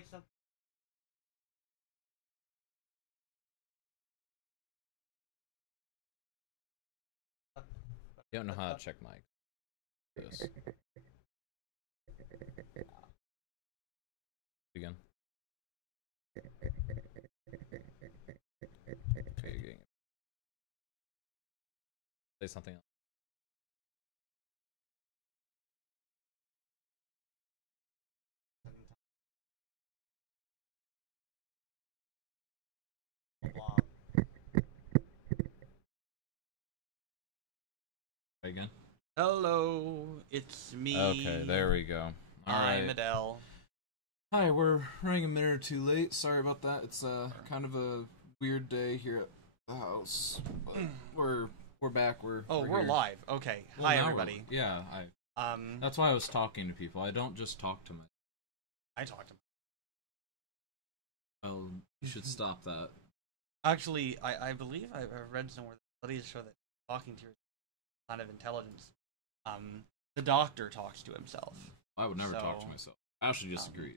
like something. You don't know how to check mic. This. Again. Okay, you're getting it. Say something else. Again. Hello, it's me. Okay, there we go. I'm Adele. Hi, we're running a minute or two late. Sorry about that. It's kind of a weird day here at the house, but we're back. We're we're here. Live. Okay. Well, hi everybody. Yeah, that's why I was talking to people. I don't just talk to myself. I talked to. Well, you should stop that. Actually, I believe I've read somewhere that studies show that talking to your kind of intelligence. The doctor talks to himself. I would never talk to myself. I actually disagree.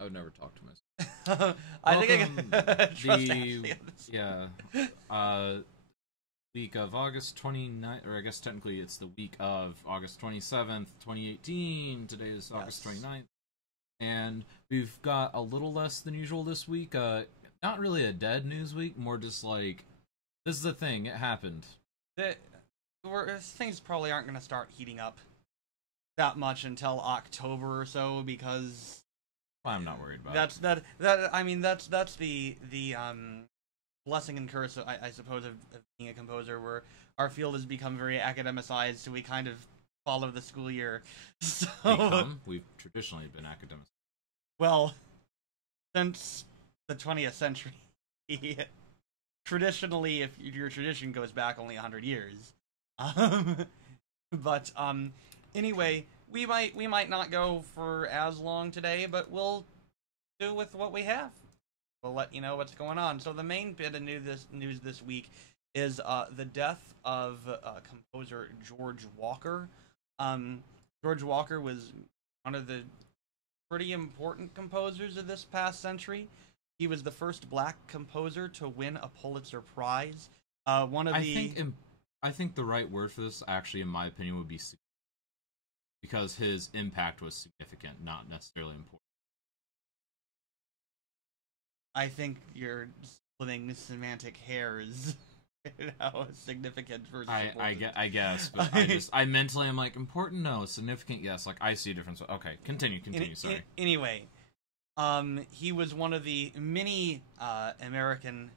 I would never talk to myself. I think I can trust Ashley on this. Week of August 29th, or I guess technically it's the week of August 27th, 2018. Today is August 29th. And we've got a little less than usual this week. Not really a dead news week, more just like, this is the thing, it happened. Things probably aren't going to start heating up that much until October or so, because I'm not worried about it. That's the blessing and curse, I suppose, of being a composer, where our field has become very academicized, so we kind of follow the school year. So we've traditionally been academic. Well, since the 20th century, traditionally, if your tradition goes back only 100 years. But anyway, we might not go for as long today, but we'll do with what we have. We'll let you know what's going on. So the main bit of news this week is the death of composer George Walker. George Walker was one of the pretty important composers of this past century. He was the first black composer to win a Pulitzer Prize. I think the right word for this, actually, in my opinion, would be significant, because his impact was significant, not necessarily important. I think you're splitting semantic hairs. How significant versus I guess, but I mentally am like, important, no, significant, yes. Like, I see a difference. Okay, continue. Sorry. Anyway, he was one of the many American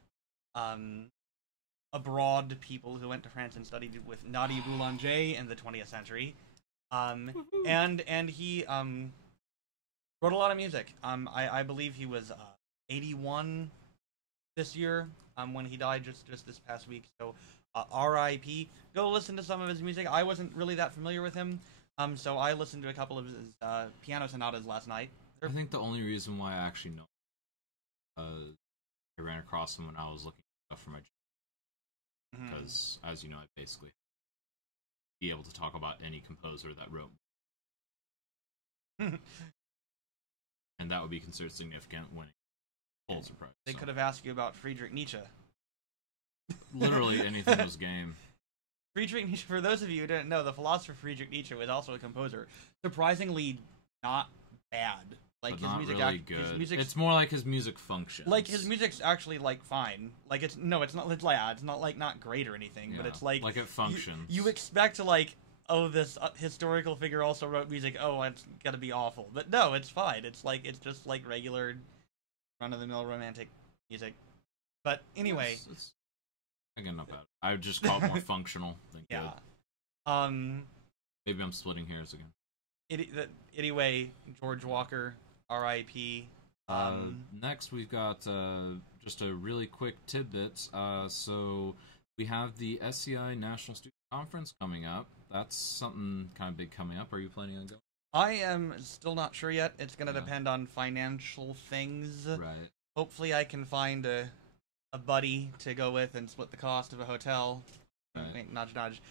abroad people who went to France and studied with Nadia Boulanger in the 20th century. And he wrote a lot of music. I believe he was 81 this year when he died just this past week. So R.I.P. Go listen to some of his music. I wasn't really that familiar with him, so I listened to a couple of his piano sonatas last night. I think the only reason why I actually know I ran across him when I was looking for stuff for my job. Because, as you know, I basically be able to talk about any composer that wrote. And that would be considered significant winning Pulitzer Prize. They could have asked you about Friedrich Nietzsche. Literally anything was game. Friedrich Nietzsche, for those of you who didn't know, the philosopher Friedrich Nietzsche was also a composer. Surprisingly not bad. Like, but his music really good. It's more like his music functions. Like, his music's actually, like, fine. Like, it's not like not great or anything, yeah, but it's like it functions. You expect to, like, oh, this historical figure also wrote music, oh, it's gotta be awful. But no, it's fine. It's just like regular run-of-the-mill romantic music. But anyway, it's again, not bad. I would just call it more functional than good. Maybe I'm splitting hairs again. Anyway, George Walker, R.I.P. Next, we've got just a really quick tidbit. So we have the SCI National Student Conference coming up. That's something kind of big coming up. Are you planning on going? I am still not sure yet. It's going to depend on financial things. Right. Hopefully I can find a buddy to go with and split the cost of a hotel. Right. Nudge, nudge.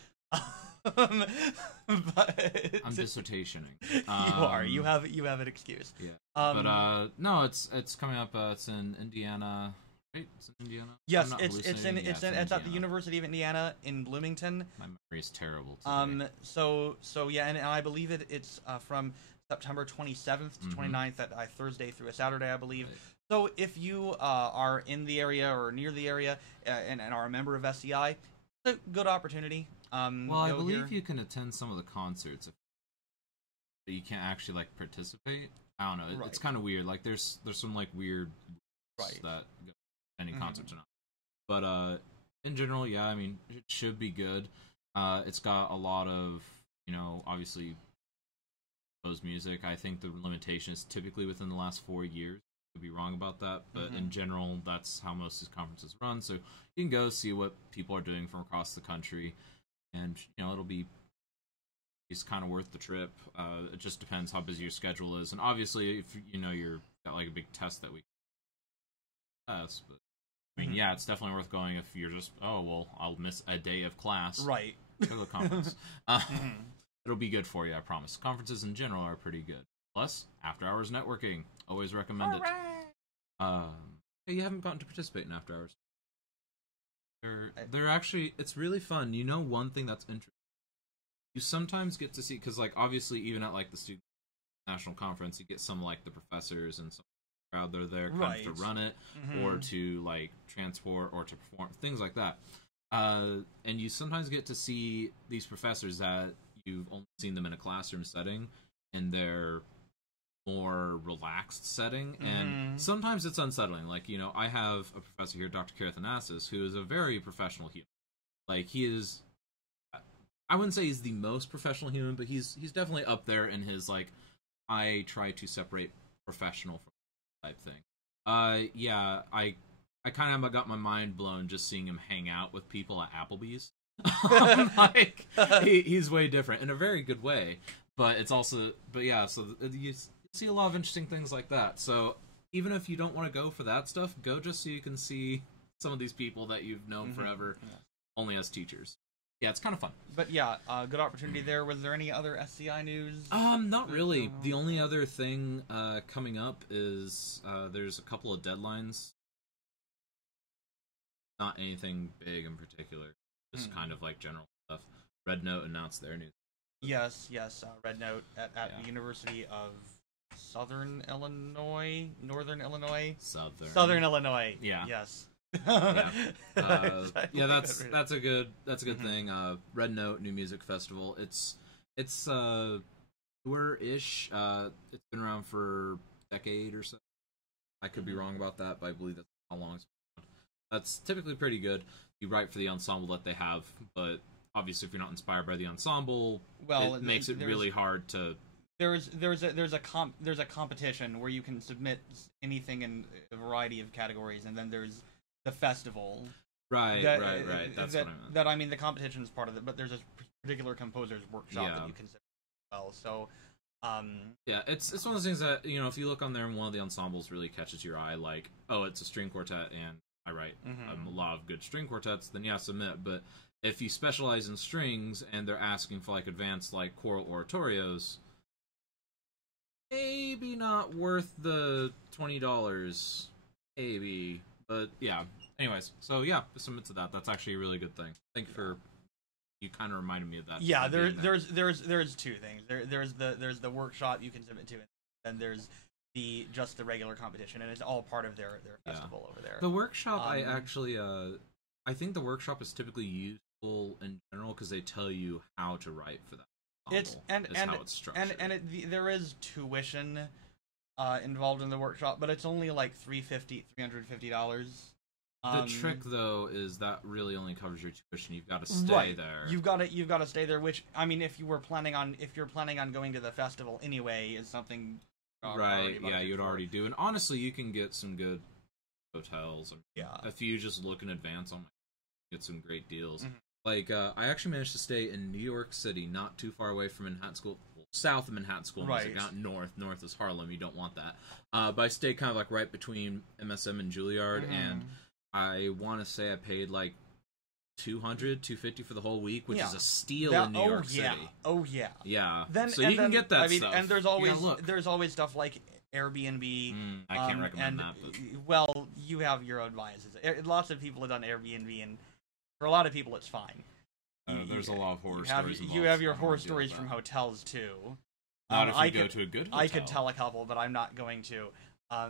Um, but I'm dissertationing. You are. You have an excuse. Yeah. But no, it's coming up. It's in Indiana. Right? It's in Indiana. Yes, it's at the University of Indiana in Bloomington. My memory is terrible today. So yeah, and I believe it's from September 27th to 29th, at Thursday through a Saturday, I believe. Right. So if you are in the area or near the area and are a member of SCI, it's a good opportunity. Well, I believe you can attend some of the concerts, but you can't actually like participate. I don't know. It's kind of weird. Like there's some like weird that go any concerts or not. But in general, yeah, I mean it should be good. It's got a lot of, obviously proposed music. I think the limitation is typically within the last 4 years. Could be wrong about that, but in general, that's how most of these conferences run. So you can go see what people are doing from across the country, and it'll be kind of worth the trip. It just depends how busy your schedule is, and obviously, if you're got like a big test that week, but I mean, yeah, it's definitely worth going if you're just I'll miss a day of class. Right. Go to the conference. It'll be good for you, I promise. Conferences in general are pretty good. Plus, after hours networking, always recommend it. Hey, you haven't gotten to participate in after hours. They're actually, it's really fun. One thing that's interesting, you sometimes get to see, because like obviously even at like the student national conference, you get some like the professors and some crowd that are there kind of to run it or to like transport or to perform things like that. And you sometimes get to see these professors that you've only seen them in a classroom setting, in their more relaxed setting, and sometimes it's unsettling. Like, I have a professor here, Dr. Karathanasis, who is a very professional human. Like, he is, I wouldn't say he's the most professional human, but he's definitely up there in his, like, I try to separate professional from type thing. Yeah, I kind of got my mind blown just seeing him hang out with people at Applebee's. Like, he's way different in a very good way, but it's also, yeah, so you see a lot of interesting things like that. So even if you don't want to go for that stuff, go just so you can see some of these people that you've known forever, only as teachers. Yeah, it's kind of fun. But yeah, good opportunity there. Was there any other SCI news? Not really. The only other thing coming up is there's a couple of deadlines. Not anything big in particular. Just kind of like general stuff. Red Note announced their news. Yes. Red Note at the University of Northern Illinois. Southern Illinois. Yeah. Yes. Yeah, that's a good thing. Red Note New Music Festival. It's newer-ish. It's been around for a decade or so. I could be wrong about that, but I believe that's how long it's been around. That's typically pretty good. You write for the ensemble that they have, but obviously if you're not inspired by the ensemble, it makes it really hard to. There's a competition where you can submit anything in a variety of categories, and then there's the festival. Right. That's what I meant. I mean, the competition is part of it, but there's a particular composer's workshop that you can submit as well. So, yeah, it's one of those things that if you look on there and one of the ensembles really catches your eye, like it's a string quartet and I write a lot of good string quartets, then yeah, submit. But if you specialize in strings and they're asking for like advanced like choral oratorios, maybe not worth the $20, maybe. But yeah. Anyways, so yeah, submit to that. That's actually a really good thing. Thank you for you kind of reminded me of that. Yeah, there's two things. There's the workshop you can submit to, and there's the regular competition, and it's all part of their festival over there. The workshop, I actually I think the workshop is typically useful in general because they tell you how to write for that. How it's structured. There is tuition involved in the workshop, but it's only like $350. The trick though is that really only covers your tuition. You've got to stay there. You've got to stay there. Which I mean, if you're planning on going to the festival anyway, is something. Right. Yeah, you'd already do. And honestly, you can get some good hotels. Yeah. If you just look in advance, get some great deals. Like I actually managed to stay in New York City, not too far away from Manhattan School. South of Manhattan School Music, not north. North is Harlem. You don't want that. But I stayed kind of like right between MSM and Juilliard, and I want to say I paid like 200, 250 for the whole week, which Yeah. is a steal in New York City. Oh yeah. Yeah. Then So you can get that stuff. And there's You gotta always look. stuff like Airbnb. I can't recommend that. But... Well, you have your own biases. Lots of people have done Airbnb, and for a lot of people, it's fine. There's a lot of horror stories. You have your horror stories from hotels too. Not if you go to a good hotel. I could tell a couple, but I'm not going to.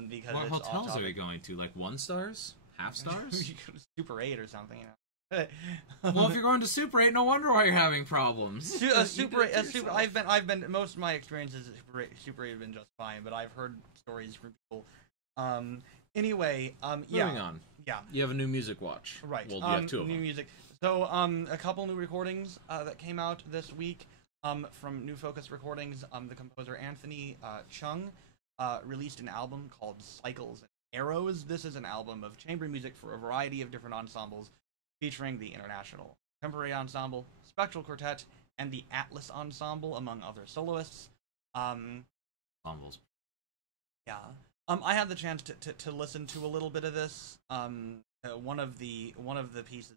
Because what it's hotels are you going to? Like 1 stars? Half stars? You go to Super 8 or something, you know. Well, if you're going to Super 8, no wonder why you're having problems. I've been most of my experiences at Super 8 have been just fine, but I've heard stories from people. Anyway, Moving on. Yeah. You have a new music watch. Right. Well, you have 2 of them. New music. So, a couple new recordings that came out this week from New Focus Recordings. The composer Anthony Chung released an album called Cycles and Arrows. This is an album of chamber music for a variety of different ensembles, featuring the International Contemporary Ensemble, Spectral Quartet, and the Atlas Ensemble, among other soloists. Ensembles. Yeah. I had the chance to listen to a little bit of this. One of the pieces,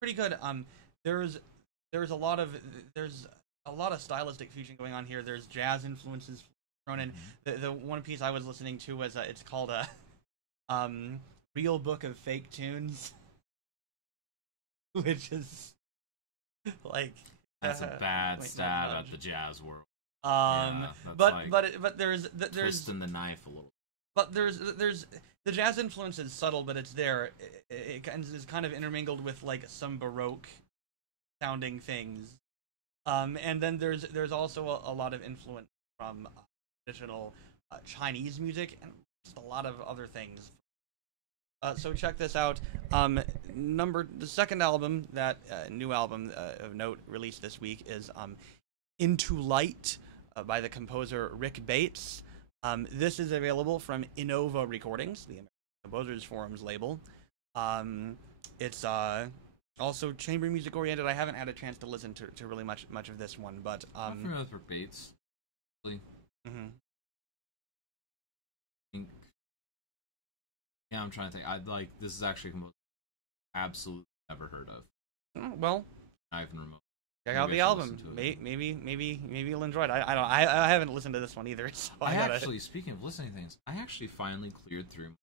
pretty good. There's a lot of stylistic fusion going on here. There's jazz influences thrown in. The one piece I was listening to was it's called Real Book of Fake Tunes, which is like that's a bad stab at the jazz world. But there's twisting the knife a little. But there's the jazz influence is subtle, but it's there. It is kind of intermingled with like some Baroque sounding things, and then there's also a lot of influence from traditional Chinese music and just a lot of other things. So check this out. The second album, that new album of note released this week, is Into Light by the composer Rick Bates. This is available from Innova Recordings, the American Composers Forum's label. It's also chamber music oriented. I haven't had a chance to listen to really much of this one, but I'm familiar with Rick Bates. Yeah, I'm trying to think. This is actually a composer I've absolutely never heard of. Oh, well, not even remote. Check out the album. Maybe you'll enjoy it. I haven't listened to this one either. So actually, speaking of listening to things, I actually finally cleared through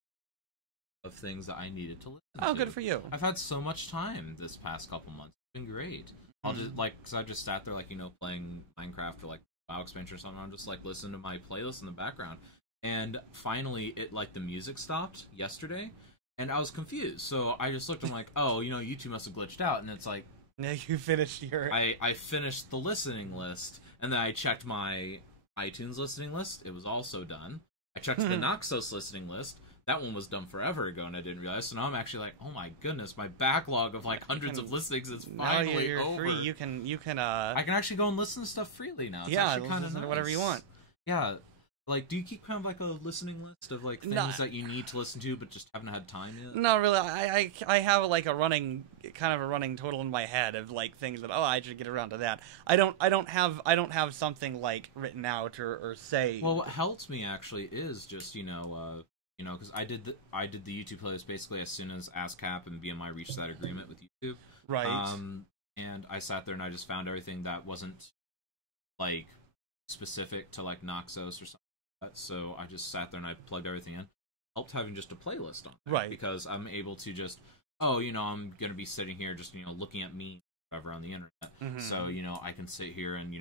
of things that I needed to listen to. Oh, good for you. I've had so much time this past couple months. It's been great. I'll just because I just sat there playing Minecraft or WoW expansion or something. I'm just listening to my playlist in the background, and finally the music stopped yesterday, and I was confused. So I just looked. I'm like, oh, YouTube must have glitched out, and it's like. Yeah, you finished your. I finished the listening list, and then I checked my iTunes listening list. It was also done. I checked the Naxos listening list. That one was done forever ago, and I didn't realize. So now I'm actually like, oh my goodness, my backlog of hundreds of listings is finally you're over. Free. You can. I can actually go and listen to stuff freely now. It's yeah, kind of listen to whatever you want. Yeah. Do you keep kind of a listening list of things that you need to listen to but just haven't had time yet? No, really. I have a running total in my head of things that I should get around to that. I don't have something written out or say. Well, what helps me actually is just because I did the YouTube playlist basically as soon as ASCAP and BMI reached that agreement with YouTube. Right. And I sat there and I just found everything that wasn't specific to Naxos or something. So I just sat there and I plugged everything in. Helped having just a playlist on there, right? Because I'm able to just, I'm gonna be sitting here just looking at me whatever on the internet. So I can sit here and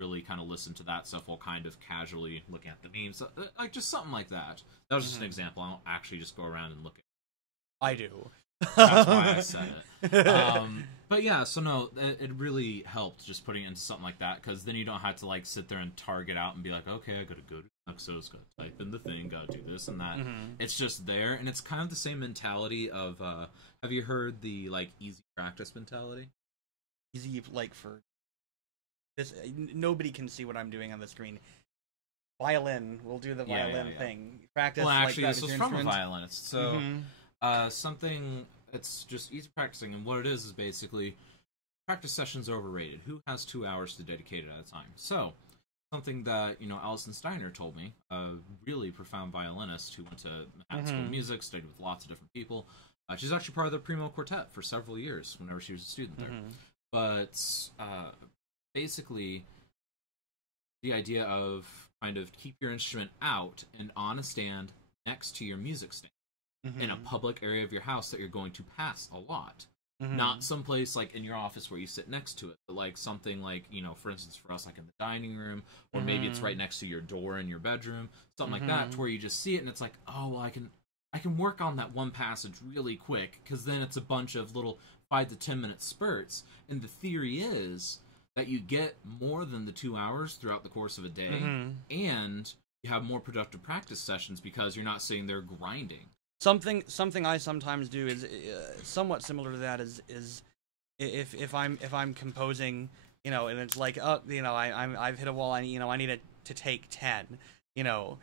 really kind of listen to that stuff while kind of casually looking at the memes, so, just something like that. That was just an example. I don't actually just go around and look at. I do. That's why I said it. But yeah, so no, it really helped just putting it into something like that, because then you don't have to sit there and target out and be like, okay, I gotta go to Naxos, gotta type in the thing, gotta do this and that. It's just there, and it's kind of the same mentality of, have you heard the easy practice mentality? Easy for this. Nobody can see what I'm doing on the screen. Violin. We'll do the violin thing. Practice. Well, actually, this was from a violinist. So. Something it's just easy practicing, and what it is basically practice sessions are overrated. Who has 2 hours to dedicate it at a time? So something that Alison Steiner told me, a really profound violinist who went to Manhattan School of Music, studied with lots of different people. She's actually part of the Primo Quartet for several years whenever she was a student there. But basically, the idea of kind of keep your instrument out and on a stand next to your music stand in a public area of your house that you're going to pass a lot. Not someplace like in your office where you sit next to it, but like something like, you know, for instance, for us, like in the dining room, or maybe it's right next to your door in your bedroom, something like that, to where you just see it and it's like, oh, well, I can work on that one passage really quick, because then it's a bunch of little 5 to 10 minute spurts, and the theory is that you get more than the 2 hours throughout the course of a day, and you have more productive practice sessions because you're not sitting there grinding. Something I sometimes do is somewhat similar to that. Is if I'm composing, you know, and it's like, oh, you know, I've hit a wall. I need to take 10. You know,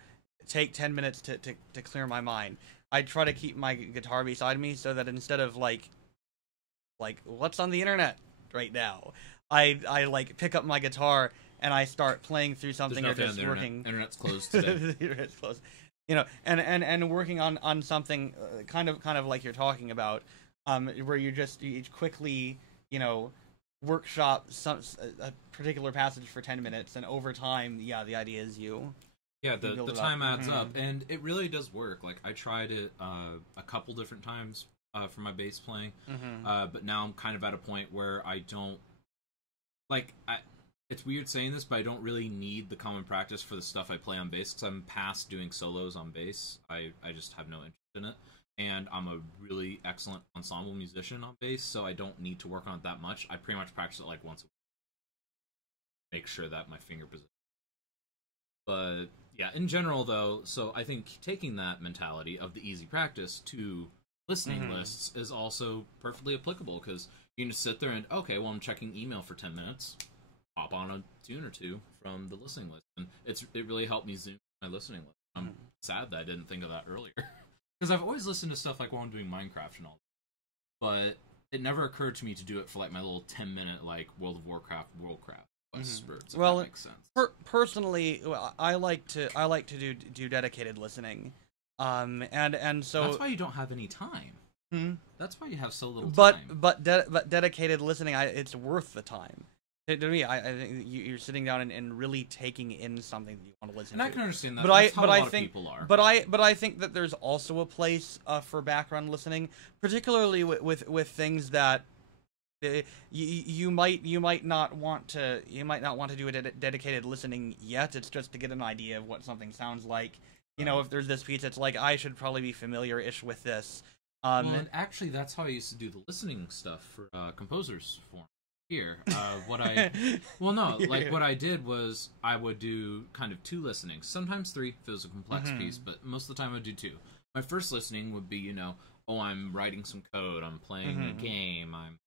take 10 minutes to clear my mind. I try to keep my guitar beside me so that instead of like what's on the internet right now, I like pick up my guitar and I start playing through something or just working. Internet's closed today. The internet's closed. You know, and working on something kind of like you're talking about, where you quickly, you know, workshop a particular passage for 10 minutes, and over time, yeah, the idea is the time adds up, and it really does work. Like, I tried it a couple different times for my bass playing, but now I'm kind of at a point where I don't like. It's weird saying this, but I don't really need the common practice for the stuff I play on bass, because I'm past doing solos on bass. I just have no interest in it, and I'm a really excellent ensemble musician on bass, so I don't need to work on it that much. I pretty much practice it like once a week. Make sure that my finger position. But yeah, in general though, so I think taking that mentality of the easy practice to listening lists is also perfectly applicable, because you can just sit there and, okay, well, I'm checking email for 10 minutes. Pop on a tune or two from the listening list, and it really helped me zoom my listening list. I'm sad that I didn't think of that earlier, because I've always listened to stuff like while I'm doing Minecraft and all that, but it never occurred to me to do it for like my little 10-minute like World of Warcraft spurts. Well, that makes sense. Personally, I like to do dedicated listening, and so that's why you don't have any time. That's why you have so little time. But dedicated listening, it's worth the time. To me, I think you're sitting down and really taking in something that you want to listen to. And I can understand that. That's how a lot of people are. But I think that there's also a place for background listening, particularly with things that you might not want to do a dedicated listening yet. It's just to get an idea of what something sounds like. You know, if there's this piece, it's like, I should probably be familiar-ish with this. Well, and actually, that's how I used to do the listening stuff for Composers Forum. Here, what I did was I would do kind of 2 listenings, sometimes 3 if it was a complex piece, but most of the time I would do 2. My first listening would be, you know, I'm writing some code, I'm playing a game, I'm,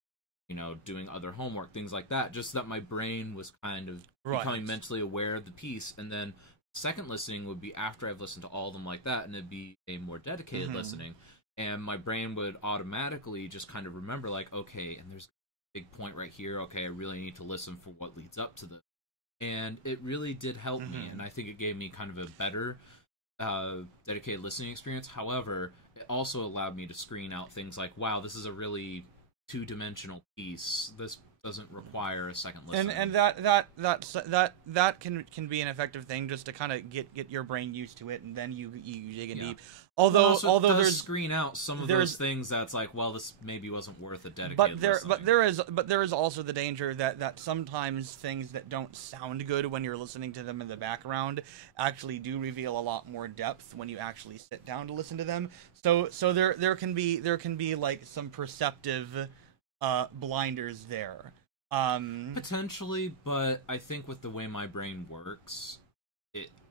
you know, doing other homework, things like that, just so that my brain was kind of becoming mentally aware of the piece. And then second listening would be after I've listened to all of them like that, and it'd be a more dedicated listening, and my brain would automatically just kind of remember, like, okay, and there's big point right here, okay, I really need to listen for what leads up to this. And it really did help me, and I think it gave me kind of a better dedicated listening experience. However, it also allowed me to screen out things like, wow, this is a really 2-dimensional piece, this doesn't require a second listen. And that can be an effective thing, just to kind of get your brain used to it, and then you dig in deep. Although there's screen out some of those things that's like, well, this maybe wasn't worth a dedicated listening. But there is also the danger that sometimes things that don't sound good when you're listening to them in the background actually do reveal a lot more depth when you actually sit down to listen to them. So there can be like some perceptive blinders there. Potentially, but I think with the way my brain works,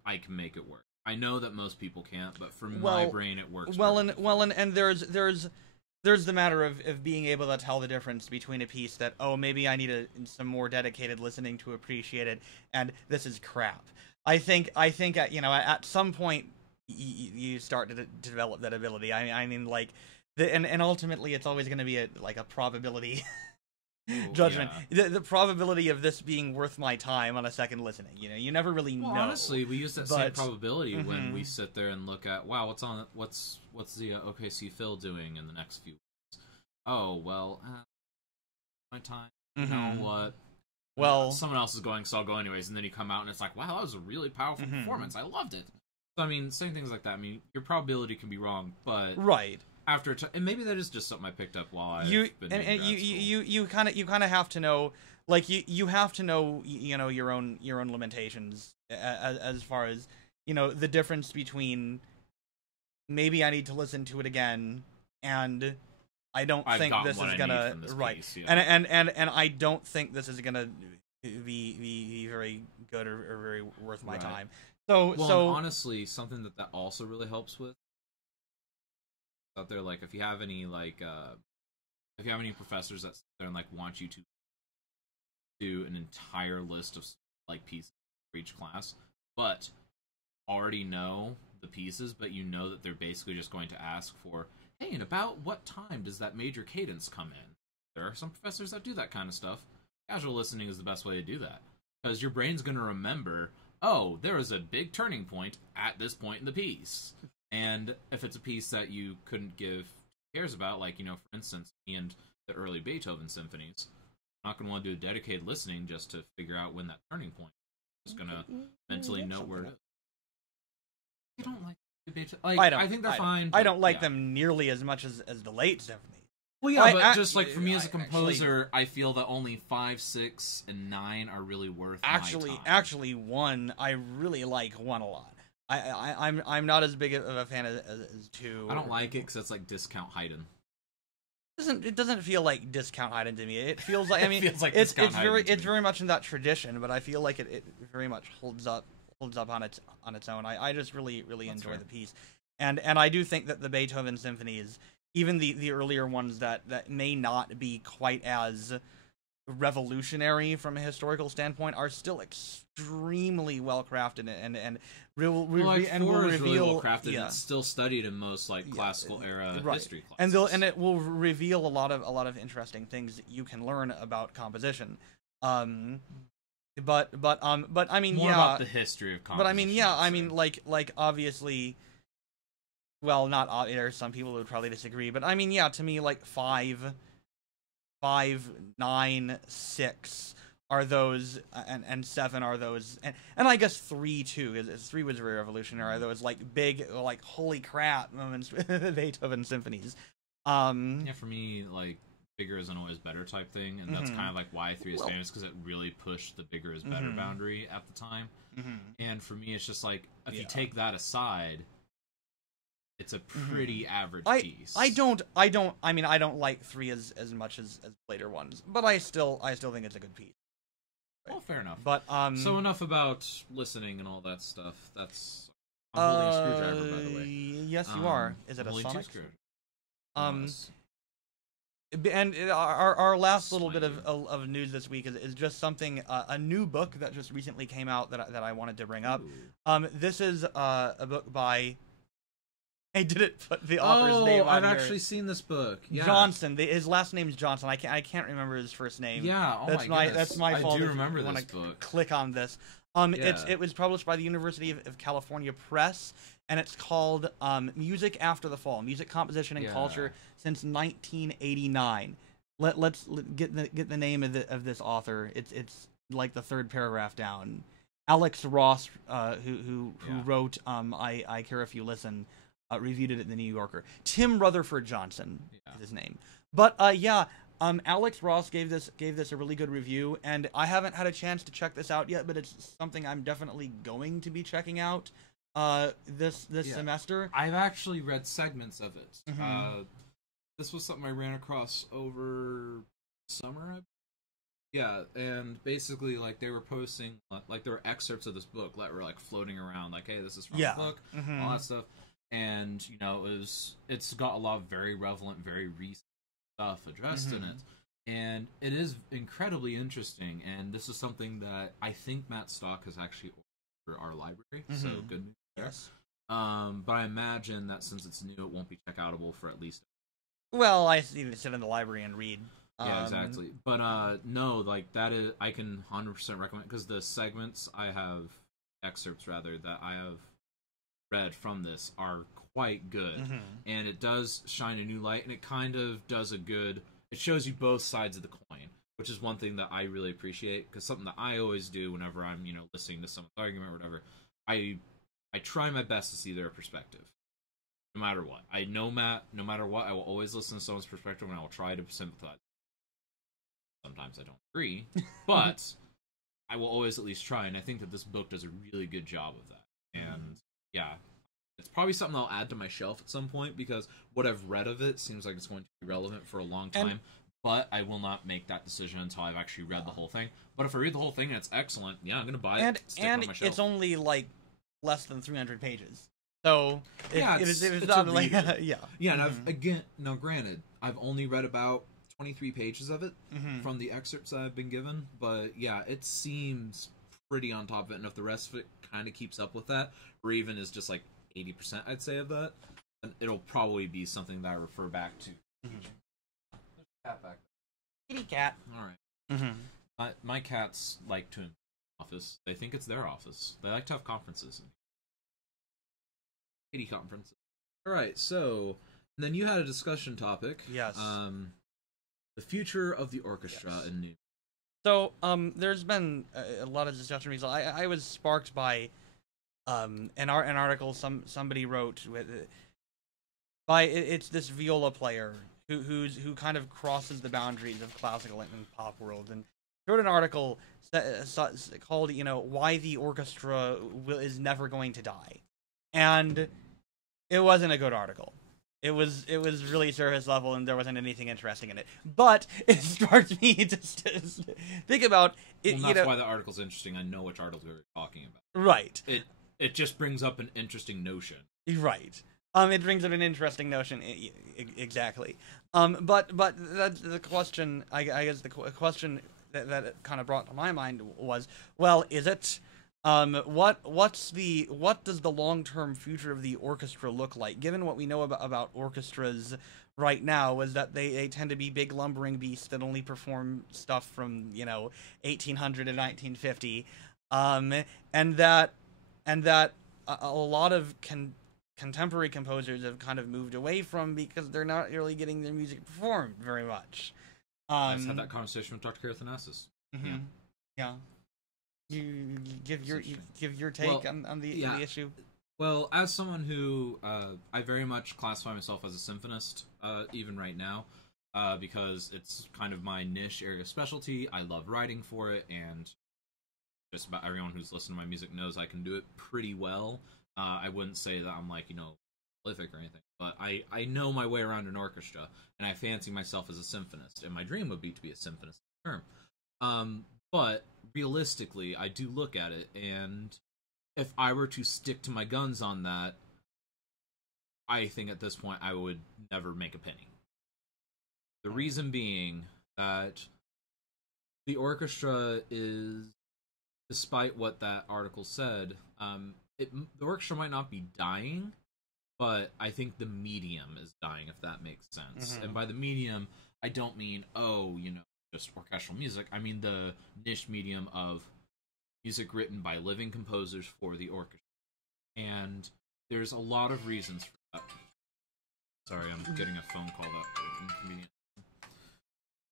I can make it work. I know that most people can't, but for my brain, it works. And there's the matter of being able to tell the difference between a piece that, oh, maybe I need some more dedicated listening to appreciate it, and this is crap. I think you know, at some point you start to develop that ability. I mean, like, and ultimately it's always going to be a probability judgment. Yeah. The probability of this being worth my time on a second listening, you never really know. Honestly, we use that same probability mm-hmm. when we sit there and look at, wow, what's the OKC Phil doing in the next few weeks? Oh, well, my time. Mm-hmm. You know what? Well, someone else is going, so I'll go anyways. And then you come out and it's like, wow, that was a really powerful mm-hmm. performance. I loved it. So, I mean, saying things like that, I mean, your probability can be wrong, but right. After and maybe that is just something I picked up while I've been and you kind of have to know, like you have to know, your own limitations as far as the difference between maybe I need to listen to it again and I don't think this is gonna piece, yeah. and I don't think this is gonna be very good or very worth my time. So honestly, something that also really helps with out there, like if you have any professors that sit there and like want you to do an entire list of like pieces for each class, but already know the pieces, but you know that they're basically just going to ask for, hey, and about what time does that major cadence come in? There are some professors that do that kind of stuff. Casual listening is the best way to do that, because your brain's going to remember, oh, there was a big turning point at this point in the piece. And if it's a piece that you couldn't give cares about, like, for instance, me and the early Beethoven symphonies, I'm not going to want to do a dedicated listening just to figure out when that turning point is. Just going to mentally note where it is. I don't like Beethoven. I think they're fine. I don't like them nearly as much as the late symphonies. Well, yeah, but just like for me as a composer, I feel that only 5, 6, and 9 are really worth my time. Actually, 1, I really like 1 a lot. I'm not as big of a fan as 2. I don't like it because it's like discount Haydn. It doesn't feel like discount Haydn to me. It feels like it feels like it's very much in that tradition, but I feel like it very much holds up on its own. I just really enjoy the piece, and I do think that the Beethoven symphonies, even the earlier ones that may not be quite as revolutionary from a historical standpoint, are still extremely well crafted and will reveal really well crafted. Yeah. It's still studied in most classical era history classes, and it will reveal a lot of interesting things that you can learn about composition. But I mean, more about the history of composition. But I mean, like obviously, well, not there's some people who would probably disagree, but I mean, to me, like 5, 9, 6 are those, and 7 are those, and I guess 3 too, because 3 was very revolutionary. Are those like big, like holy crap moments with the Beethoven symphonies? For me, like bigger isn't always better type thing, and that's kind of like why 3 is famous, because it really pushed the bigger is better boundary at the time. And for me, it's just like if you take that aside, it's a pretty average piece. I don't like 3 as much as later ones, but I still think it's a good piece. Well, fair enough. But so enough about listening and all that stuff. I'm holding a screwdriver, by the way. Yes, you are. Is it a sonic? Yes. And our last little bit of news this week is just something, a new book that just recently came out that I wanted to bring up. This is a book by, I didn't put the author's name on I've here. actually seen this book. Yeah. Johnson. His last name's Johnson. I can't remember his first name. Yeah, that's my fault. I do remember this book. Click on this. It was published by the University of California Press, and it's called Music After the Fall: Music Composition and Culture since 1989. Let's get the name of this author. It's like the third paragraph down. Alex Ross, who wrote I Care If You Listen. Reviewed it at the New Yorker. Tim Rutherford Johnson is his name. But Alex Ross gave this a really good review, and I haven't had a chance to check this out yet, but it's something I'm definitely going to be checking out this semester. I've actually read segments of it. This was something I ran across over summer. Yeah, and basically, like, they were posting, like, there were excerpts of this book that were, like, floating around, like, hey, this is from the book, all that stuff. And, it's got a lot of very relevant, very recent stuff addressed in it. And it is incredibly interesting. And this is something that I think Matt Stock has actually ordered for our library. So good news there. Yes. But I imagine that since it's new, it won't be checkoutable for at least. Well, I need to sit in the library and read Yeah, exactly. But no, like that is I can 100% recommend because the segments I have excerpts rather that I have read from this are quite good, and it does shine a new light, and it kind of does a good. It shows you both sides of the coin, which is one thing that I really appreciate because something that I always do whenever I'm listening to someone's argument or whatever. I try my best to see their perspective, no matter what. No matter what, I will always listen to someone's perspective, and I will try to sympathize. Sometimes I don't agree, but I will always at least try, and I think that this book does a really good job of that. And yeah, it's probably something I'll add to my shelf at some point because what I've read of it seems like it's going to be relevant for a long time. But I will not make that decision until I've actually read the whole thing. But if I read the whole thing and it's excellent, yeah, I'm going to buy it. Stick it on my shelf. It's only like less than 300 pages. So it's not like yeah. And now granted, I've only read about 23 pages of it from the excerpts that I've been given, but yeah, it seems pretty on top of it, and if the rest of it kind of keeps up with that, or even is just like 80%, I'd say, of that, then it'll probably be something that I refer back to. There's a cat back there. Kitty cat. Alright. My cats like to office. They think it's their office. They like to have conferences. Kitty conferences. Alright, so then you had a discussion topic. Yes. The future of the orchestra in new. So, there's been a lot of discussion recently. I was sparked by an article somebody wrote with it's this viola player who kind of crosses the boundaries of classical and pop world, and wrote an article called Why the Orchestra is Never Going to Die, and it wasn't a good article. It was really surface level, and there wasn't anything interesting in it. But it sparked me to think about it. Well, that's why the article's interesting. I know which article we were talking about. Right. It just brings up an interesting notion. Right. It brings up an interesting notion. Exactly. But that's the question. I guess the question that it kind of brought to my mind was, well, is it? What does the long-term future of the orchestra look like? Given what we know about orchestras right now, is that they tend to be big lumbering beasts that only perform stuff from 1800 to 1950, and that a lot of contemporary composers have kind of moved away from because they're not really getting their music performed very much. I just had that conversation with Dr. Karathanasis. Yeah. You give your take on the issue. Well, as someone who I very much classify myself as a symphonist, even right now, because it's kind of my niche area of specialty. I love writing for it, and just about everyone who's listened to my music knows I can do it pretty well. I wouldn't say that I'm like prolific or anything, but I know my way around an orchestra, and I fancy myself as a symphonist, and my dream would be to be a symphonist term. But realistically, I do look at it, and if I were to stick to my guns on that, I think at this point I would never make a penny. The reason being that the orchestra is, despite what that article said, the orchestra might not be dying, but I think the medium is dying, if that makes sense. And by the medium, I don't mean, just orchestral music. I mean the niche medium of music written by living composers for the orchestra. And there's a lot of reasons for that. Sorry, I'm getting a phone call that's inconvenient.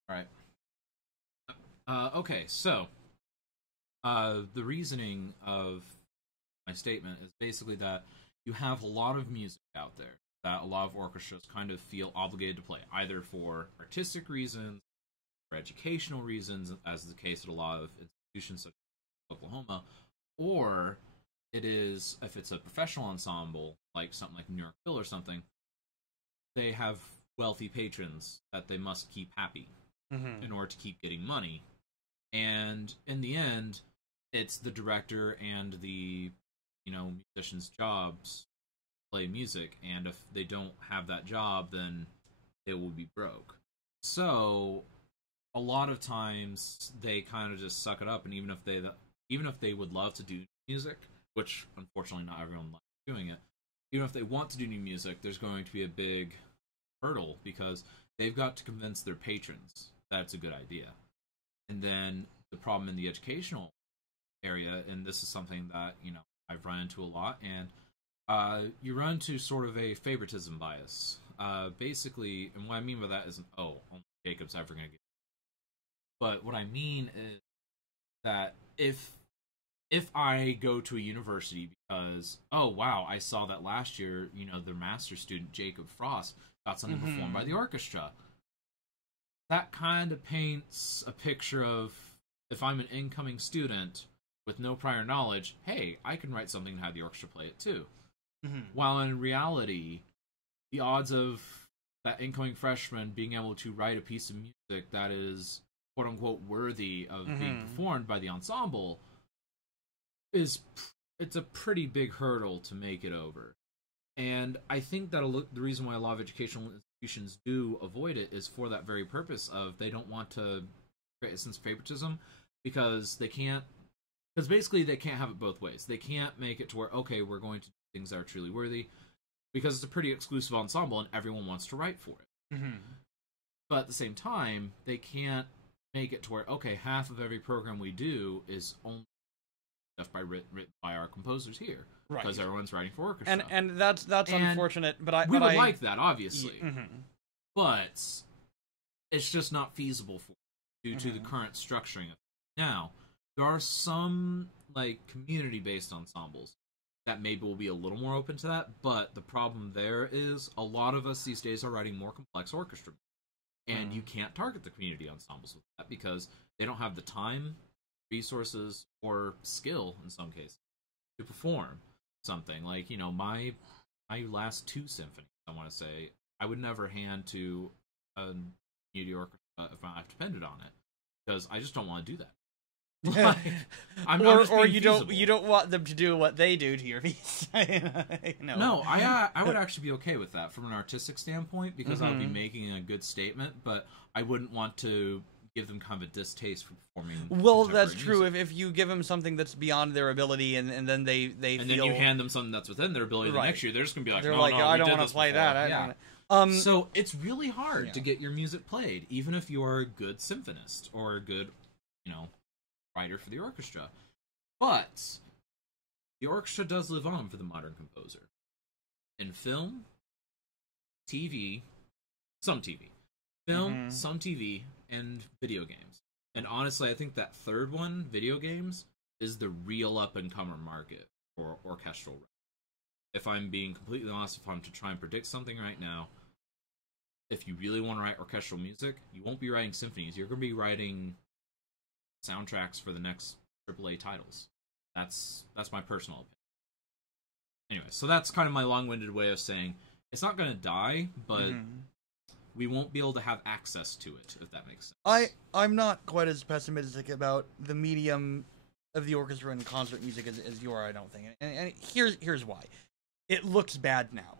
Alright. Okay, so the reasoning of my statement is basically that you have a lot of music out there that a lot of orchestras kind of feel obligated to play, either for artistic reasons, for educational reasons, as is the case at a lot of institutions such as Oklahoma, or it is, if it's a professional ensemble, like something like New York Phil or something, they have wealthy patrons that they must keep happy in order to keep getting money. And in the end, it's the director and the musician's jobs to play music, and if they don't have that job, then they will be broke. So a lot of times they kind of just suck it up, and even if they would love to do music, which unfortunately not everyone likes doing it, even if they want to do new music, there's going to be a big hurdle because they've got to convince their patrons that's a good idea. And then the problem in the educational area, and this is something that, you know, I've run into a lot, and you run into sort of a favoritism bias. Basically, and what I mean by that isn't, oh, only Jacob's ever going to get. But what I mean is that if I go to a university because, oh, wow, I saw that last year, you know, their master's student, Jacob Frost, got something performed by the orchestra. That kind of paints a picture of, if I'm an incoming student with no prior knowledge, hey, I can write something and have the orchestra play it too. While in reality, the odds of that incoming freshman being able to write a piece of music that is quote-unquote worthy of being performed by the ensemble it's a pretty big hurdle to make it over. And I think that the reason why a lot of educational institutions do avoid it is for that very purpose of they don't want to create a sense of favoritism, because basically they can't have it both ways. They can't make it to where, okay, we're going to do things that are truly worthy, because it's a pretty exclusive ensemble and everyone wants to write for it. But at the same time, they can't make it to where, okay, half of every program we do is only stuff written by our composers here, right? Because everyone's writing for orchestra, and that's unfortunate. But we would like that, obviously, but it's just not feasible for due to the current structuring of it. Now, there are some like community-based ensembles that maybe will be a little more open to that, but the problem there is a lot of us these days are writing more complex orchestra, and you can't target the community ensembles with that because they don't have the time, resources, or skill in some cases to perform something. Like, you know, my last 2 symphonies, I want to say, I would never hand to a community orchestra if I depended on it, because I just don't want to do that. Or you don't want them to do what they do to your piece. No, I would actually be okay with that from an artistic standpoint, because I would be making a good statement, but I wouldn't want to give them kind of a distaste for performing. Well, that's true. If you give them something that's beyond their ability, and then they and feel... then you hand them something that's within their ability, the next year they're just gonna be like, they're no, like, no, I don't want to play that. So it's really hard to get your music played, even if you are a good symphonist or a good, you know, writer for the orchestra. But the orchestra does live on for the modern composer. In film, TV, some TV. Film, some TV, and video games. And honestly, I think that third one, video games, is the real up-and-comer market for orchestral writing. If I'm being completely honest, if I'm to try and predict something right now, if you really want to write orchestral music, you won't be writing symphonies. You're going to be writing soundtracks for the next AAA titles. That's my personal opinion. Anyway, so that's kind of my long-winded way of saying it's not going to die, but we won't be able to have access to it, if that makes sense. I'm not quite as pessimistic about the medium of the orchestra and concert music as you are, I don't think. And here's why. It looks bad now.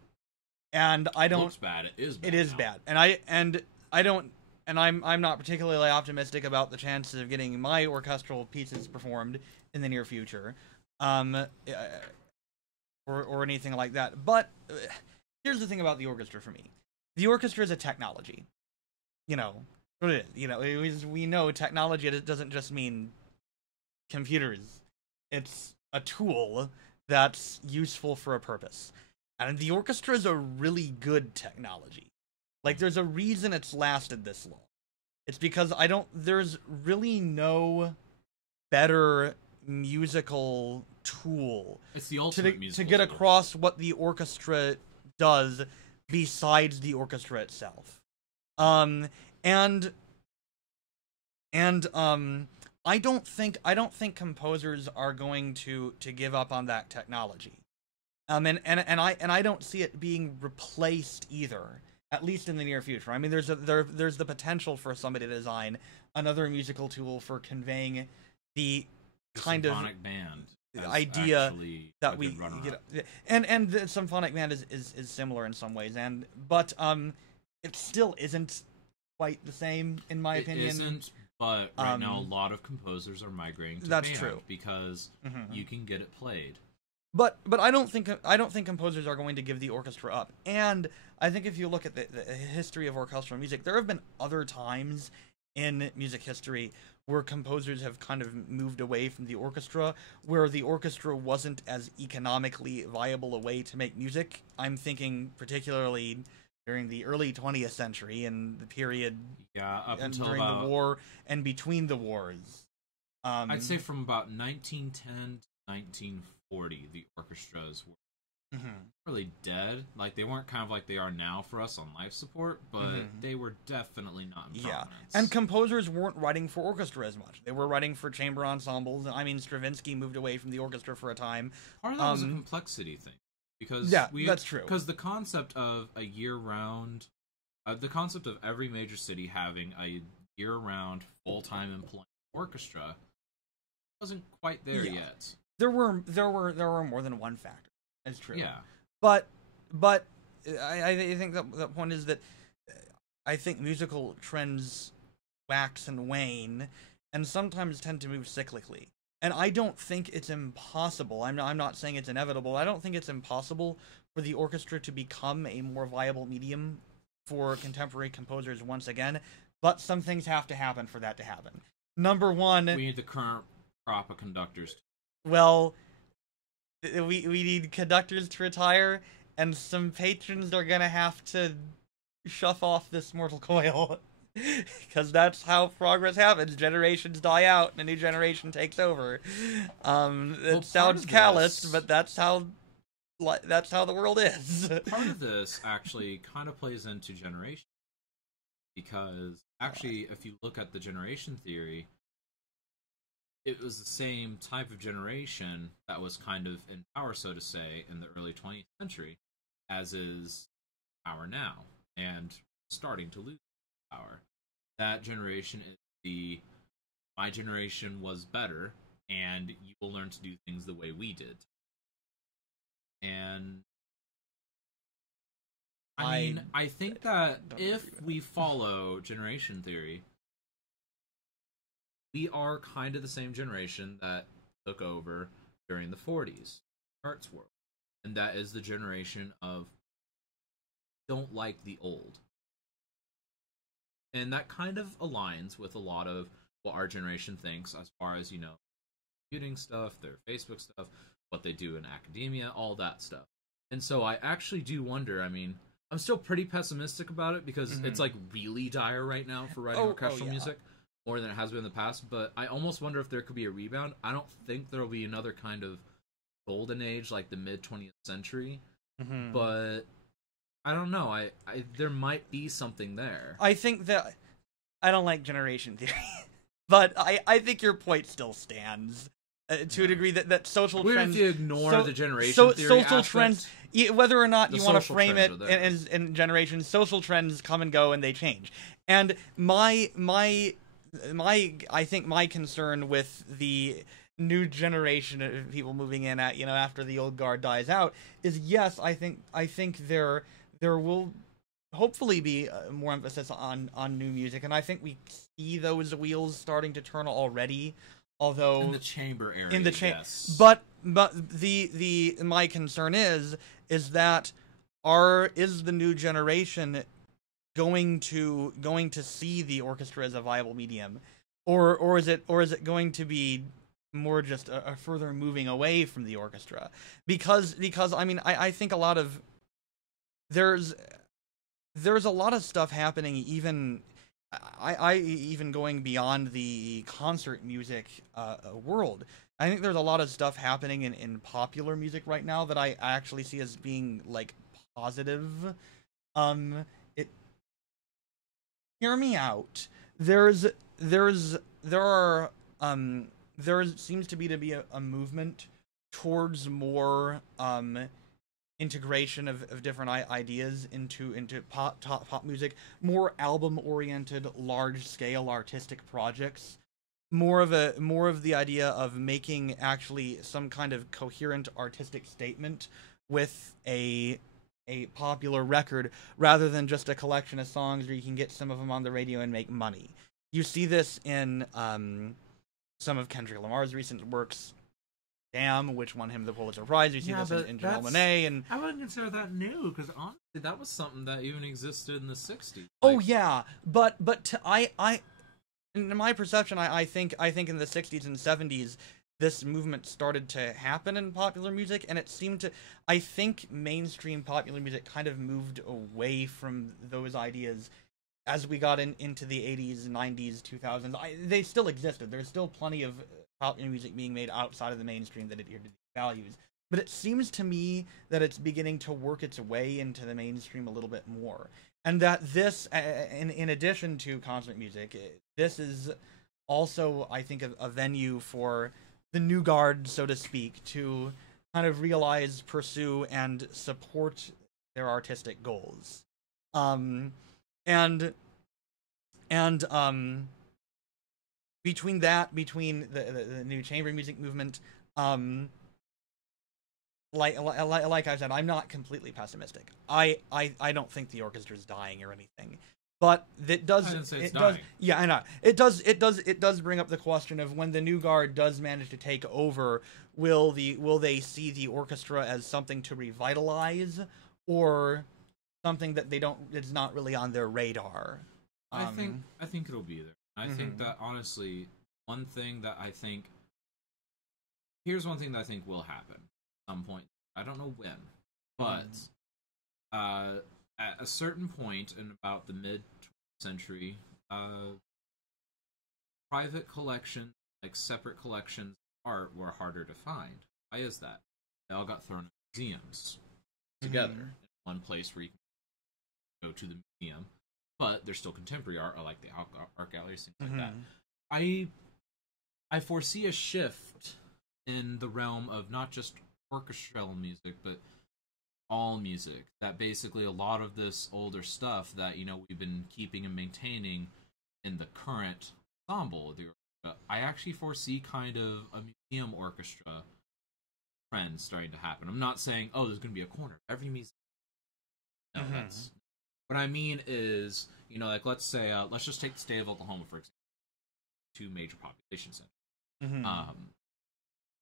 And I don't... It looks bad. It is bad. It is bad. And I don't... And I'm not particularly optimistic about the chances of getting my orchestral pieces performed in the near future, or anything like that. But here's the thing about the orchestra for me: the orchestra is a technology. You know what it is. You know, we know technology. It doesn't just mean computers. It's a tool that's useful for a purpose, and the orchestra is a really good technology. Like, there's a reason it's lasted this long. It's because there's really no better musical tool. It's the ultimate musical to get tool. Across what the orchestra does besides the orchestra itself. I don't think composers are going to give up on that technology. And I don't see it being replaced either. At least in the near future. I mean, there's the potential for somebody to design another musical tool for conveying the kind of symphonic band idea that we and the symphonic band is similar in some ways, but it still isn't quite the same in my opinion. It isn't, but right now a lot of composers are migrating to that's band true because you can get it played. But I don't think composers are going to give the orchestra up. And I think if you look at the history of orchestral music, there have been other times in music history where composers have kind of moved away from the orchestra, where the orchestra wasn't as economically viable a way to make music. I'm thinking particularly during the early 20th century and the period up and until during about, the war and between the wars. I'd say from about 1910 to 1940, the orchestras were really dead. Like, they weren't kind of like they are now for us on life support, but they were definitely not in prominence. And composers weren't writing for orchestra as much. They were writing for chamber ensembles. I mean, Stravinsky moved away from the orchestra for a time. Part of that was a complexity thing. Because that's true. Because the concept of a year-round... the concept of every major city having a year-round, full-time employment orchestra wasn't quite there yet. There were more than one factor. That's true. Yeah. But I think that the point is that I think musical trends wax and wane, and sometimes tend to move cyclically. And I don't think it's impossible. I'm not saying it's inevitable. I don't think it's impossible for the orchestra to become a more viable medium for contemporary composers once again. But some things have to happen for that to happen. Number one, we need the current crop of conductors. Well, we need conductors to retire, and some patrons are gonna have to shove off this mortal coil. Because that's how progress happens. Generations die out, and a new generation takes over. It sounds callous, but that's how the world is. Part of this actually kind of plays into generation. Because, actually, if you look at the generation theory, it was the same type of generation that was kind of in power, so to say, in the early 20th century, as is power now, and starting to lose power. That generation is my generation was better, and you will learn to do things the way we did. And I think that if we follow generation theory, we are kind of the same generation that took over during the 40s, arts world. And that is the generation of don't like the old. And that kind of aligns with a lot of what our generation thinks as far as, computing stuff, their Facebook stuff, what they do in academia, all that stuff. And so I actually do wonder, I'm still pretty pessimistic about it because it's like really dire right now for writing orchestral music, more than it has been in the past, but I almost wonder if there could be a rebound. I don't think there'll be another kind of golden age like the mid-20th century, but I don't know. I there might be something there. I think that I don't like generation theory, but I think your point still stands to a degree that social trends. We have to ignore the generation theory social aspect. Trends, whether or not you want to frame it as in generations, social trends come and go and they change. And I think my concern with the new generation of people moving in after the old guard dies out is, yes, I think there will hopefully be more emphasis on new music, and I think we see those wheels starting to turn already. Although in the chamber area, yes. But the my concern is that is the new generation going to see the orchestra as a viable medium, or is it going to be more just a further moving away from the orchestra? Because I think a lot of there's a lot of stuff happening, even I even going beyond the concert music world. I think there's a lot of stuff happening in popular music right now that I actually see as being like positive. Hear me out. There seems to be a movement towards more integration of different ideas into pop music, more album oriented, large scale artistic projects, more of the idea of making actually some kind of coherent artistic statement with a popular record rather than just a collection of songs where you can get some of them on the radio and make money. You see this in some of Kendrick Lamar's recent works, Damn, which won him the Pulitzer Prize. You see this in Janelle Monáe, and I wouldn't consider that new, because honestly, that was something that even existed in the '60s. Oh yeah, but in my perception, I think in the 60s and 70s, this movement started to happen in popular music, and it seemed to. I think mainstream popular music kind of moved away from those ideas as we got into the 80s, 90s, 2000s. They still existed. There's still plenty of popular music being made outside of the mainstream that adhered to these values. But it seems to me that it's beginning to work its way into the mainstream a little bit more. And that this, in addition to concert music, this is also, I think, a venue for the new guard, so to speak, to kind of realize, pursue, and support their artistic goals. Um, and and between the new chamber music movement, um, like I said, I'm not completely pessimistic. I don't think the orchestra's dying or anything, but it does. I didn't say it's it dying. does. Yeah, I know. It does bring up the question of when the new guard does manage to take over, will they see the orchestra as something to revitalize, or something that they don't? It's not really on their radar. I think it'll be there. I think Mm-hmm. that honestly, one thing that I think here's one thing that I think will happen at some point. I don't know when, but at a certain point in about the mid 20th century, private collections, like separate collections of art, were harder to find. Why is that? They all got thrown in museums together in one place where you can go to the museum, but there's still contemporary art, or like the art galleries, things like that. I foresee a shift in the realm of not just orchestral music, but all music. That basically a lot of this older stuff that we've been keeping and maintaining in the current ensemble, I actually foresee kind of a museum orchestra trend starting to happen. I'm not saying there's going to be a corner every museum. No, that's what I mean is like let's say let's just take the state of Oklahoma for example, two major population centers.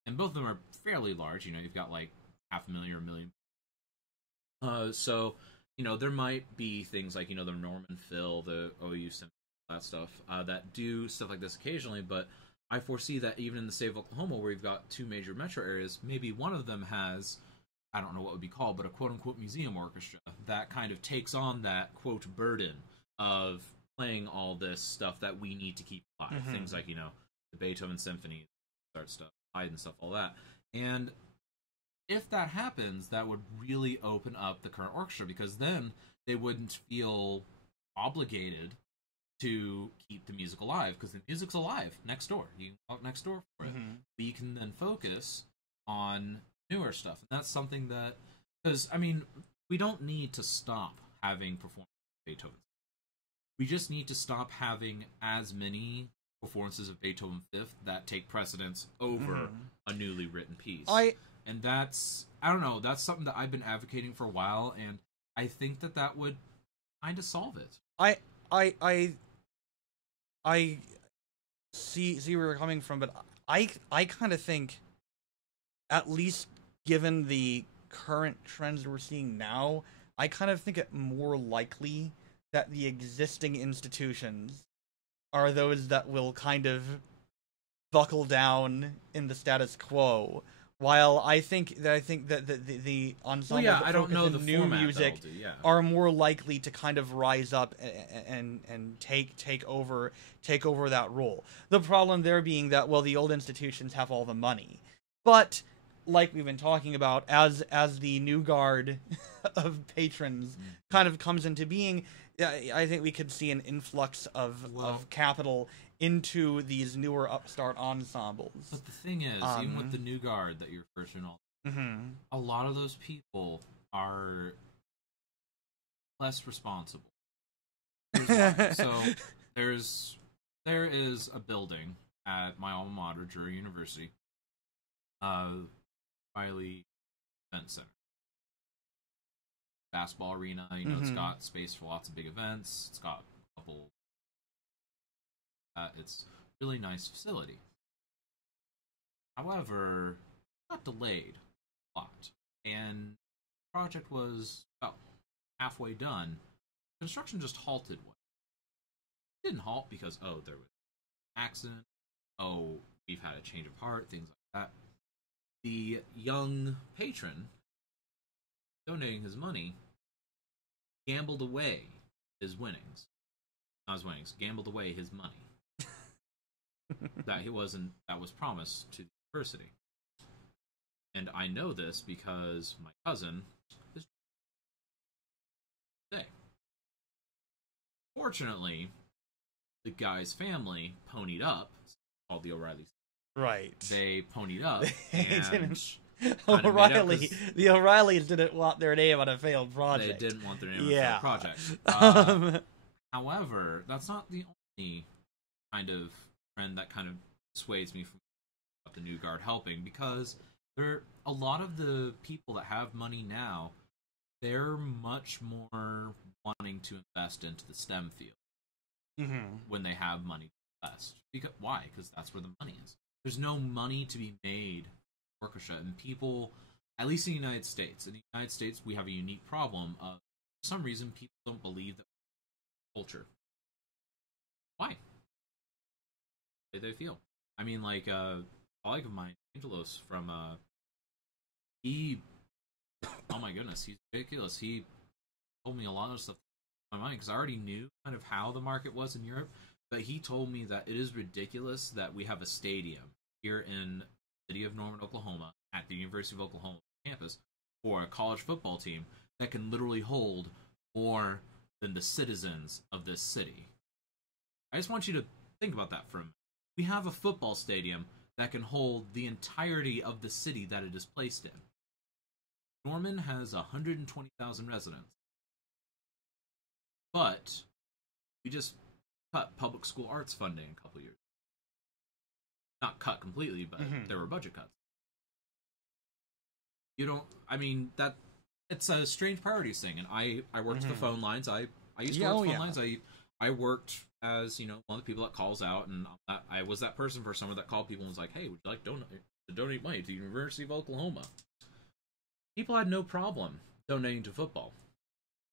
And both of them are fairly large. You've got like 500,000 or 1 million. So there might be things like the Norman Phil, the OU Symphony, that stuff that do stuff like this occasionally. But I foresee that even in the state of Oklahoma, where you've got two major metro areas, maybe one of them has, I don't know what it would be called, but a quote-unquote museum orchestra that kind of takes on that quote burden of playing all this stuff that we need to keep alive. Things like the Beethoven symphonies, start stuff, and stuff, all that. And if that happens, that would really open up the current orchestra, because then they wouldn't feel obligated to keep the music alive, because the music's alive next door. You can walk next door for it. But you can then focus on newer stuff. And that's something that, because we don't need to stop having performances of Beethoven. We just need to stop having as many performances of Beethoven Fifth that take precedence over a newly written piece. And that's, I don't know, that's something that I've been advocating for a while, and I think that would kind of solve it. I see where you're coming from, but I kind of think, at least given the current trends we're seeing now, I kind of think it more likely that the existing institutions are those that will kind of buckle down in the status quo. While I think that the ensemble that I don't know focus the in new format music are more likely to kind of rise up and take over that role. The problem there being that, well, the old institutions have all the money, but like we've been talking about, as the new guard of patrons kind of comes into being, I think we could see an influx of capital into these newer upstart ensembles. But the thing is, even with the new guard that you're first and all, a lot of those people are less responsible. So there is a building at my alma mater, Drury University, Riley Event Center, basketball arena. It's got space for lots of big events. It's got a couple. It's a really nice facility. However, it got delayed a lot, and the project was about halfway done. Construction just halted. It didn't halt because there was accident. Oh, we've had a change of heart, things like that. The young patron donating his money gambled away his winnings. Not his winnings, gambled away his money. that was promised to the university. And I know this because my cousin is today. Fortunately, the guy's family ponied up, called the O'Reillys. Right. They ponied up and the O'Reillys didn't want their name on a failed project. They didn't want their name on a failed project. However, that's not the only kind of trend that kind of dissuades me from the new guard helping, because a lot of the people that have money now, they're much more wanting to invest into the STEM field when they have money to invest. Why? Because that's where the money is. There's no money to be made in orchestra, and people, at least in the United States, we have a unique problem of, for some reason, people don't believe that culture. Why? How do they feel? I mean, like, a colleague of mine, Angelos, from, oh my goodness, he's ridiculous. He told me a lot of stuff in my mind, because I already knew kind of how the market was in Europe, but he told me that it is ridiculous that we have a stadium here in the city of Norman, Oklahoma, at the University of Oklahoma campus, for a college football team that can literally hold more than the citizens of this city. I just want you to think about that for a minute. We have a football stadium that can hold the entirety of the city that it is placed in. Norman has 120,000 residents. But we just cut public school arts funding a couple years. Not cut completely, but there were budget cuts. It's a strange priorities thing, and I worked the phone lines. I used to work the phone lines. I worked as, one of the people that calls out, and I was that person for summer that called people and was like, hey, would you like to donate money to the University of Oklahoma? People had no problem donating to football.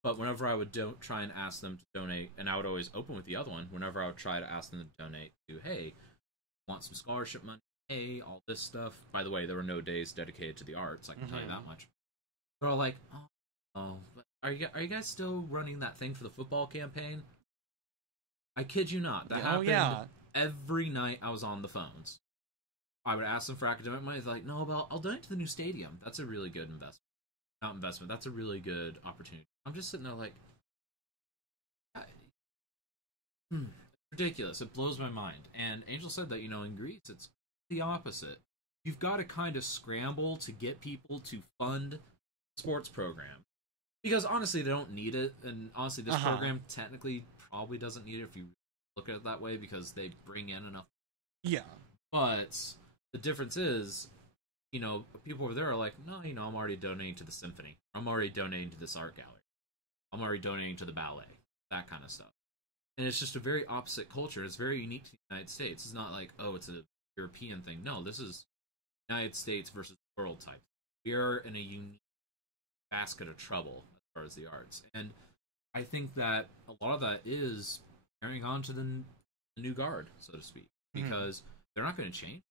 But whenever I would try and ask them to donate, and I would always open with the other one, whenever I would try to ask them to donate to, hey, want some scholarship money, hey, all this stuff. By the way, there were no days dedicated to the arts, I can tell you that much. They're all like, oh, but are you guys still running that thing for the football campaign? I kid you not. That happened every night I was on the phones. I would ask them for academic money. They're like, no, but I'll donate to the new stadium. That's a really good investment. Not investment. That's a really good opportunity. I'm just sitting there like, it's ridiculous. It blows my mind. And Angel said that, in Greece, it's the opposite. You've got to kind of scramble to get people to fund sports program. Because honestly, they don't need it. And honestly, this program technically probably doesn't need it if you look at it that way, because they bring in enough. Yeah. But the difference is, people over there are like, no, I'm already donating to the symphony. I'm already donating to this art gallery. I'm already donating to the ballet. That kind of stuff. And it's just a very opposite culture. It's very unique to the United States. It's not like, oh, it's a European thing. No, this is United States versus world type. We are in a unique basket of trouble as far as the arts. And I think that a lot of that is carrying on to the new guard, so to speak. Because they're not going to change.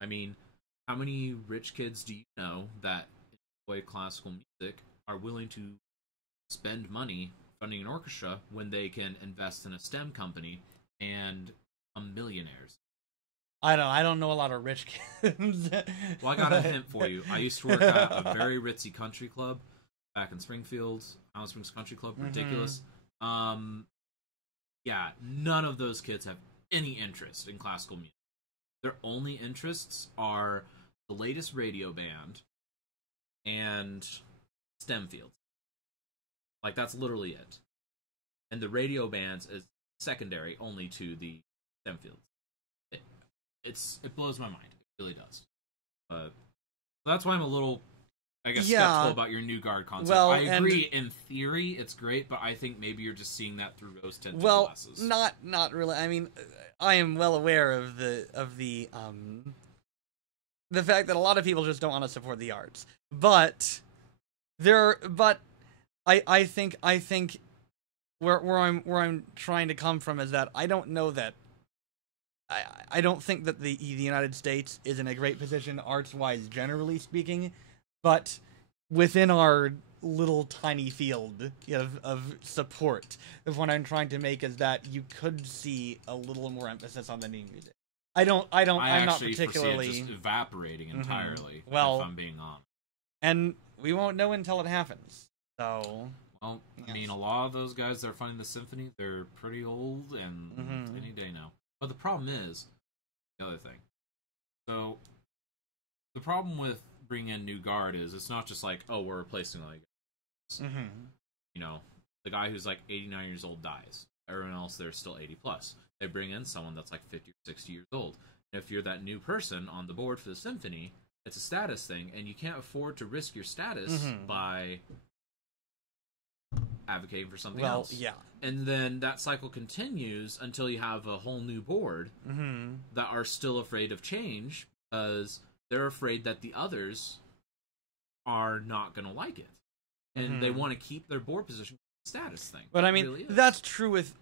I mean, how many rich kids do you know that enjoy classical music are willing to spend money funding an orchestra when they can invest in a STEM company and become millionaires? I don't know a lot of rich kids. Well, I got a hint for you. I used to work at a very ritzy country club back in Springfield, Island Springs Country Club. Ridiculous. Yeah, none of those kids have any interest in classical music. Their only interests are the latest radio band and STEM fields. Like, that's literally it. And the radio bands is secondary only to the STEM fields. It blows my mind. It really does. So that's why I'm a little, skeptical about your new guard concept. Well, I agree, in theory, it's great, but I think maybe you're just seeing that through rose-tinted glasses. Well, not really. I mean, I am well aware of the fact that a lot of people just don't want to support the arts. But I think where I'm trying to come from is that I don't know that I don't think that the United States is in a great position arts-wise, generally speaking, but within our little tiny field of support, the point I'm trying to make is that you could see a little more emphasis on the new music. I'm not particularly foresee it just evaporating entirely. Well, if I'm being honest, and we won't know until it happens. So, well, yes. I mean, a lot of those guys that are funding the symphony, they're pretty old and any day now. But the problem is the other thing. So, the problem with bringing in new guard is it's not just like, oh, we're replacing all you guys. You know, the guy who's like 89 years old dies. Everyone else there's still 80 plus. They bring in someone that's like 50 or 60 years old. And if you're that new person on the board for the symphony, it's a status thing, and you can't afford to risk your status by advocating for something else. Yeah. And then that cycle continues until you have a whole new board that are still afraid of change because they're afraid that the others are not going to like it. And they want to keep their board position status thing. But I mean, really that's true with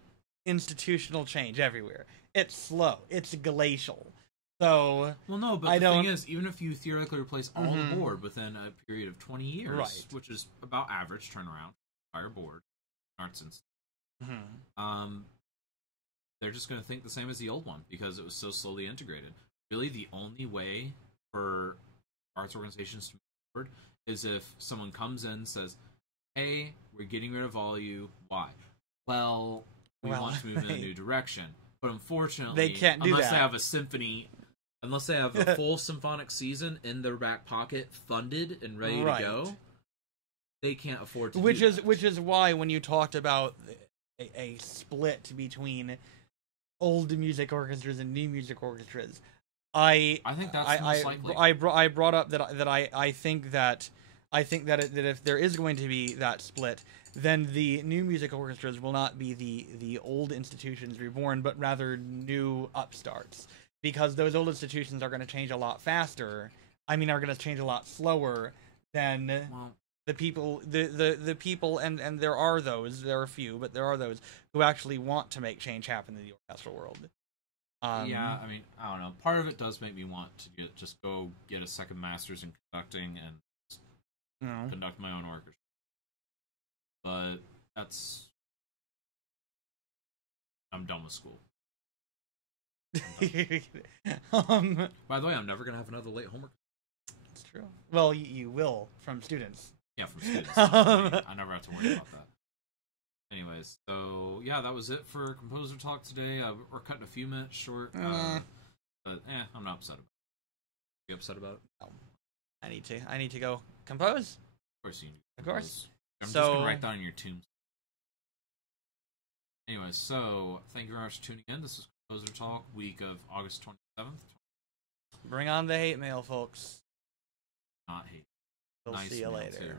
institutional change everywhere. It's slow. It's glacial. So, well, no, but the thing is, even if you theoretically replace all the board within a period of 20 years, which is about average turnaround for entire board, arts and they're just going to think the same as the old one because it was so slowly integrated. Really, the only way for arts organizations to move forward is if someone comes in and says, hey, we're getting rid of all you. Why? Well, we want to move in a new direction. But unfortunately, they can't do unless that. They have a symphony, unless they have a full symphonic season in their back pocket, funded and ready to go, they can't afford to do that. Which is why when you talked about a split between old music orchestras and new music orchestras, I think that's most likely. I brought up that I think that if there is going to be that split, then the new music orchestras will not be the old institutions reborn, but rather new upstarts. Because those old institutions are going to change a lot faster. I mean, are going to change a lot slower than the people. The people, and there are a few, but there are those who actually want to make change happen in the orchestral world. Yeah, I mean, I don't know. Part of it does make me want to just go get a second master's in conducting and conduct my own orchestra. But I'm done with school. By the way, I'm never going to have another late homework. It's true. Well, you will from students. Yeah, from students. I never have to worry about that. Anyways, so yeah, that was it for Composer Talk today. We're cutting a few minutes short, but I'm not upset about it. Are you upset about it? No. I need to go compose. Of course you need to compose. Of course. I'm just going to write down in your tombstone. Anyways, so thank you very much for tuning in. This is Composer Talk, week of August 27th. Bring on the hate mail, folks. Not hate. We'll nice see you later. Too.